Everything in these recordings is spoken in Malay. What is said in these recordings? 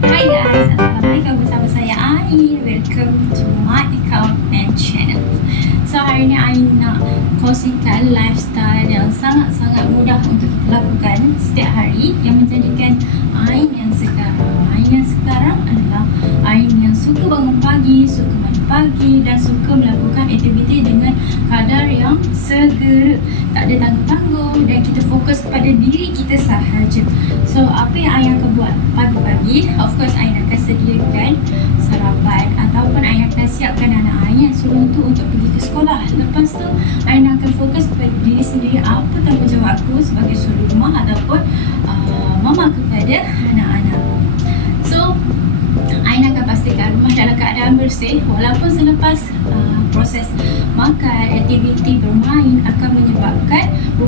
Hi guys, Assalamualaikum bersama saya Ain Welcome to my account and channel. So hari ni Ain nak kongsikan lifestyle yang sangat-sangat mudah untuk kita lakukan setiap hari. Yang menjadikan Ain yang sekarang. Ain yang sekarang adalah Ain yang suka bangun pagi, suka mandi pagi Dan suka melakukan aktiviti dengan kadar yang segera Tak ada tanggung-tanggung dan fokus kepada diri kita sahaja. So apa yang Ain akan buat pagi-pagi Of course Ain akan sediakan sarapan Ataupun Ain akan siapkan anak yang sulung tu untuk pergi ke sekolah. Lepas tu Ain akan fokus kepada diri sendiri Apa tanggungjawab aku sebagai suri rumah Ataupun uh, mama kepada anak-anak. So Ain akan pastikan rumah dalam keadaan bersih. Walaupun selepas uh, proses makan, aktiviti bermain akan menyebabkan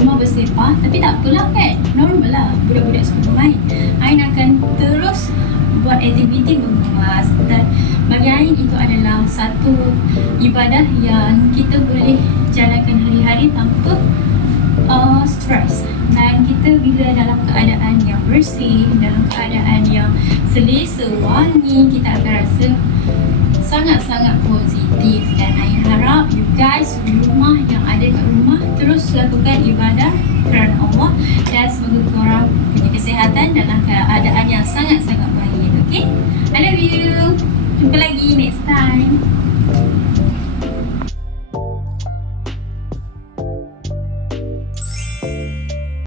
rumah bersepah Tapi tak apalah kan, normal lah budak-budak suka bermain Ain akan terus buat aktiviti mengemas Dan bagi Ain itu adalah satu ibadah yang kita boleh jalankan hari-hari tanpa uh, stres dan kita bila dalam keadaan yang bersih dalam keadaan yang selesa wangi kita akan rasa sangat-sangat positif. Dan I harap you guys rumah yang ada kat rumah terus lakukan ibadah yang sangat-sangat baik. Okay? I love you. Jumpa lagi next time.